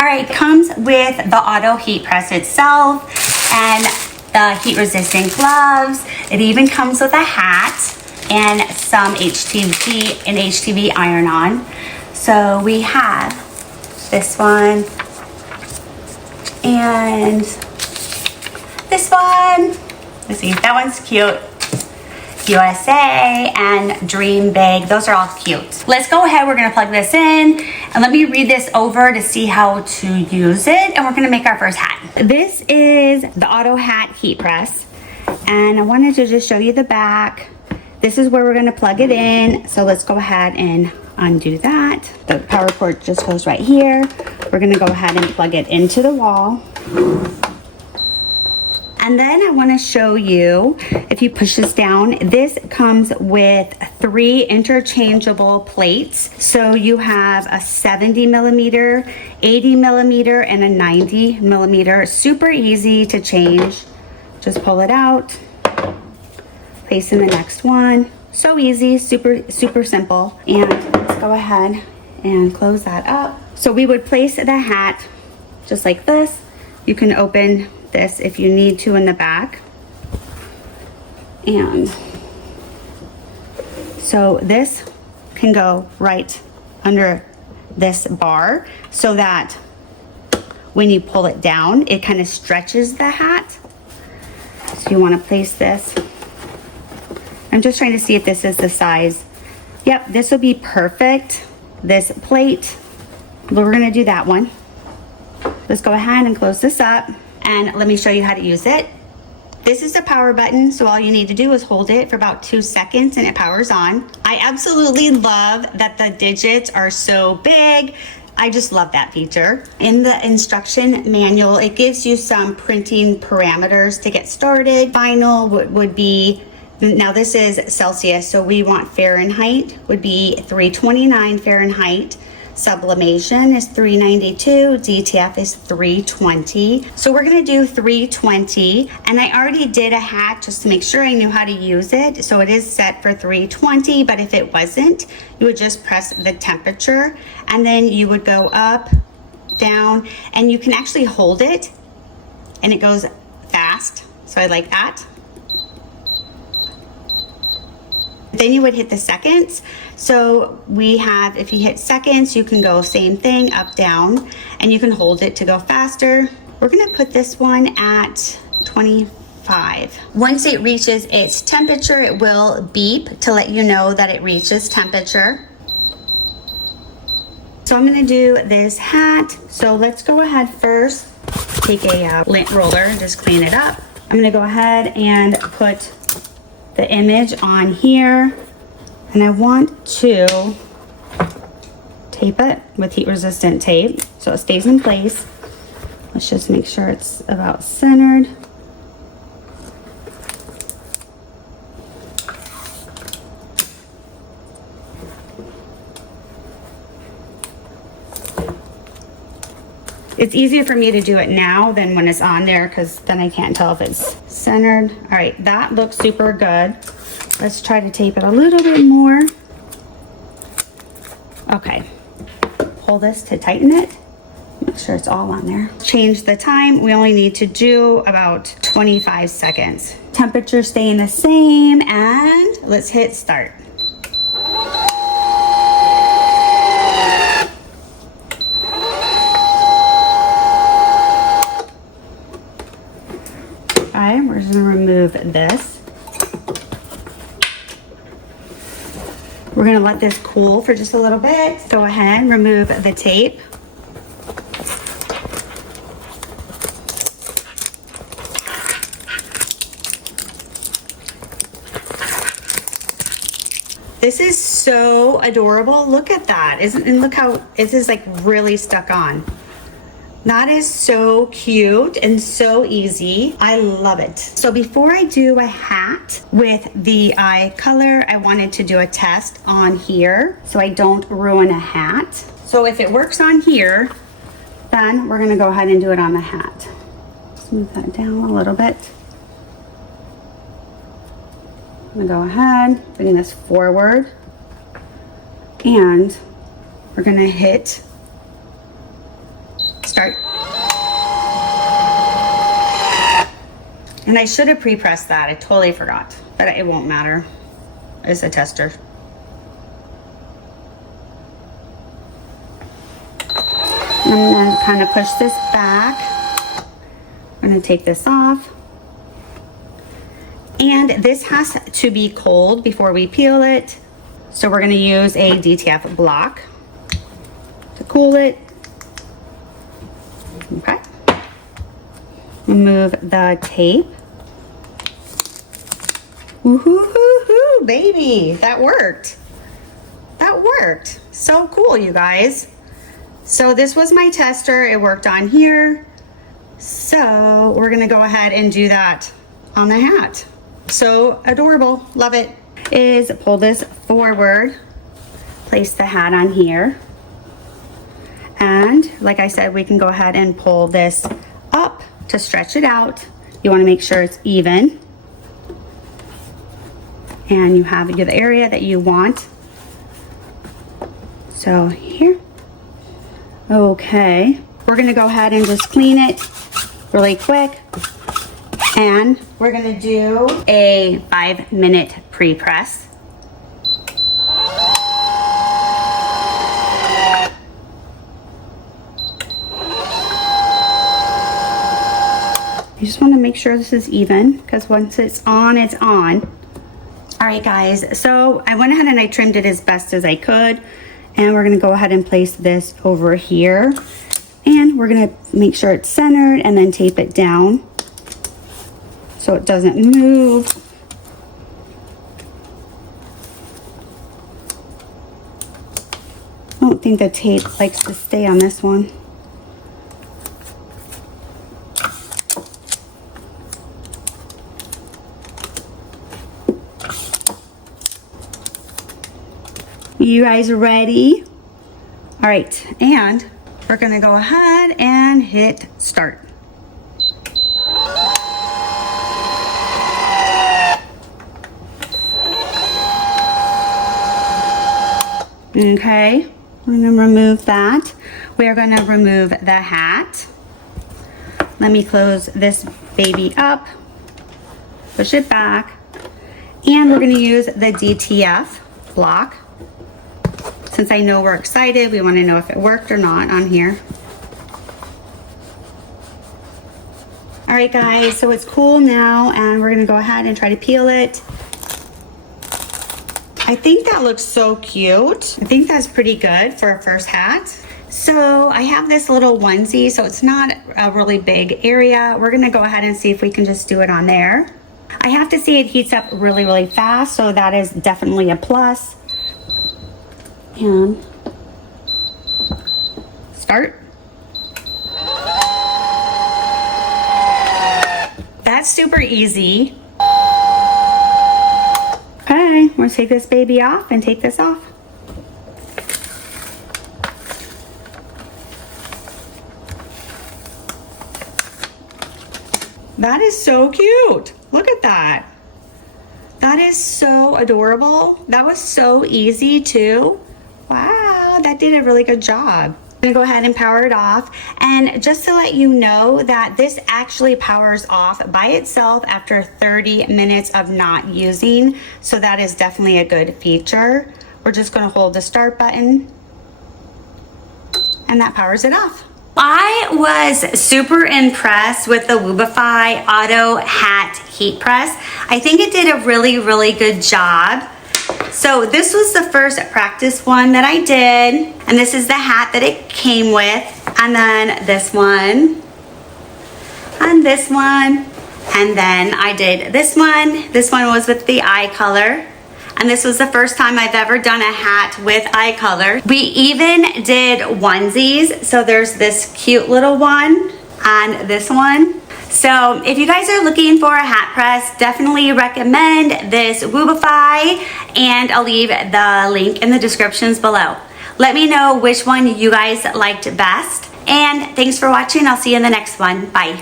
All right, it comes with the auto heat press itself and the heat resistant gloves. It even comes with a hat and some HTV iron on. So we have this one and this one. Let's see, that one's cute. USA and Dream Bag. Those are all cute. Let's go ahead. We're going to plug this in and let me read this over to see how to use it. And we're going to make our first hat. This is the Auto Hat Heat Press. And I wanted to just show you the back. This is where we're going to plug it in. So let's go ahead and undo that. The power port just goes right here. We're going to go ahead and plug it into the wall. And then I want to show you, if you push this down, this comes with 3 interchangeable plates. So you have a 70 millimeter, 80 millimeter, and a 90 millimeter. Super easy to change. Just pull it out, place in the next one. So easy, super simple. And let's go ahead and close that up. So we would place the hat just like this. You can open this if you need to in the back. And so this can go right under this bar so that when you pull it down, it kind of stretches the hat. So you want to place this. I'm just trying to see if this is the size. Yep, this will be perfect. This plate, but we're gonna do that one. Let's go ahead and close this up. And let me show you how to use it. This is the power button, so all you need to do is hold it for about 2 seconds and it powers on. I absolutely love that the digits are so big. I just love that feature. In the instruction manual, it gives you some printing parameters to get started. Final would be, now this is Celsius, so we want Fahrenheit, would be 329 Fahrenheit. Sublimation is 392, DTF is 320. So we're gonna do 320, and I already did a hat just to make sure I knew how to use it. So it is set for 320, but if it wasn't, you would just press the temperature, and then you would go up, down, and you can actually hold it, and it goes fast. So I like that. Then you would hit the seconds. So we have, if you hit seconds, you can go same thing, up, down, and you can hold it to go faster. We're gonna put this one at 25. Once it reaches its temperature, it will beep to let you know that it reaches temperature. So I'm gonna do this hat. So let's go ahead first, take a lint roller and just clean it up. I'm gonna go ahead and put the image on here, and I want to tape it with heat resistant tape so it stays in place. Let's just make sure it's about centered. It's easier for me to do it now than when it's on there, because then I can't tell if it's centered. All right, that looks super good. Let's try to tape it a little bit more. Okay, pull this to tighten it. Make sure it's all on there. Change the time. We only need to do about 25 seconds. Temperature staying the same, and let's hit start. Okay, we're just gonna remove this. We're gonna let this cool for just a little bit. Go ahead, remove the tape. This is so adorable. Look at that. And look how this is like really stuck on. That is so cute and so easy. I love it. So before I do a hat with the eye color, I wanted to do a test on here so I don't ruin a hat. So if it works on here, then we're gonna go ahead and do it on the hat. Let's move that down a little bit. I'm gonna go ahead, bring this forward, and we're gonna hit start start. And I should have pre-pressed that. I totally forgot, but it won't matter. It's a tester. I'm gonna kind of push this back. I'm gonna take this off. And this has to be cold before we peel it. So we're gonna use a DTF block to cool it. Okay. Remove the tape. Woohoo, baby, that worked. That worked. So cool, you guys. So this was my tester. It worked on here. So we're gonna go ahead and do that on the hat. So adorable, love it. Is pull this forward, place the hat on here. And like I said, we can go ahead and pull this up to stretch it out. You wanna make sure it's even. And you have the area that you want. So here. Okay, we're gonna go ahead and just clean it really quick. And we're gonna do a 5-minute pre-press. You just wanna make sure this is even, because once it's on, it's on. All right, guys, so I went ahead and I trimmed it as best as I could. And we're gonna go ahead and place this over here. And we're gonna make sure it's centered and then tape it down so it doesn't move. I don't think the tape likes to stay on this one. You guys ready? All right, and we're gonna go ahead and hit start. Okay, we're gonna remove that. We are gonna remove the hat. Let me close this baby up, push it back, and we're gonna use the DTF block. Since I know we're excited, we want to know if it worked or not on here. All right, guys, so it's cool now, and we're gonna go ahead and try to peel it. I think that looks so cute. I think that's pretty good for a first hat. So I have this little onesie, so it's not a really big area. We're gonna go ahead and see if we can just do it on there. I have to say it heats up really, really fast, so that is definitely a plus. And start. That's super easy. Okay, we're gonna take this baby off and take this off. That is so cute. Look at that. That is so adorable. That was so easy too. Wow, that did a really good job. I'm gonna go ahead and power it off. And just to let you know that this actually powers off by itself after 30 minutes of not using. So that is definitely a good feature. We're just gonna hold the start button and that powers it off. I was super impressed with the Whubify Auto Hat Heat Press. I think it did a really, really good job. So this was the first practice one that I did, and this is the hat that it came with, and then this one, and this one, and then I did this one. This one was with the eye color, and this was the first time I've ever done a hat with eye color. We even did onesies, so there's this cute little one and this one. So if you guys are looking for a hat press, definitely recommend this Whubify, and I'll leave the link in the descriptions below. Let me know which one you guys liked best, and thanks for watching. I'll see you in the next one. Bye.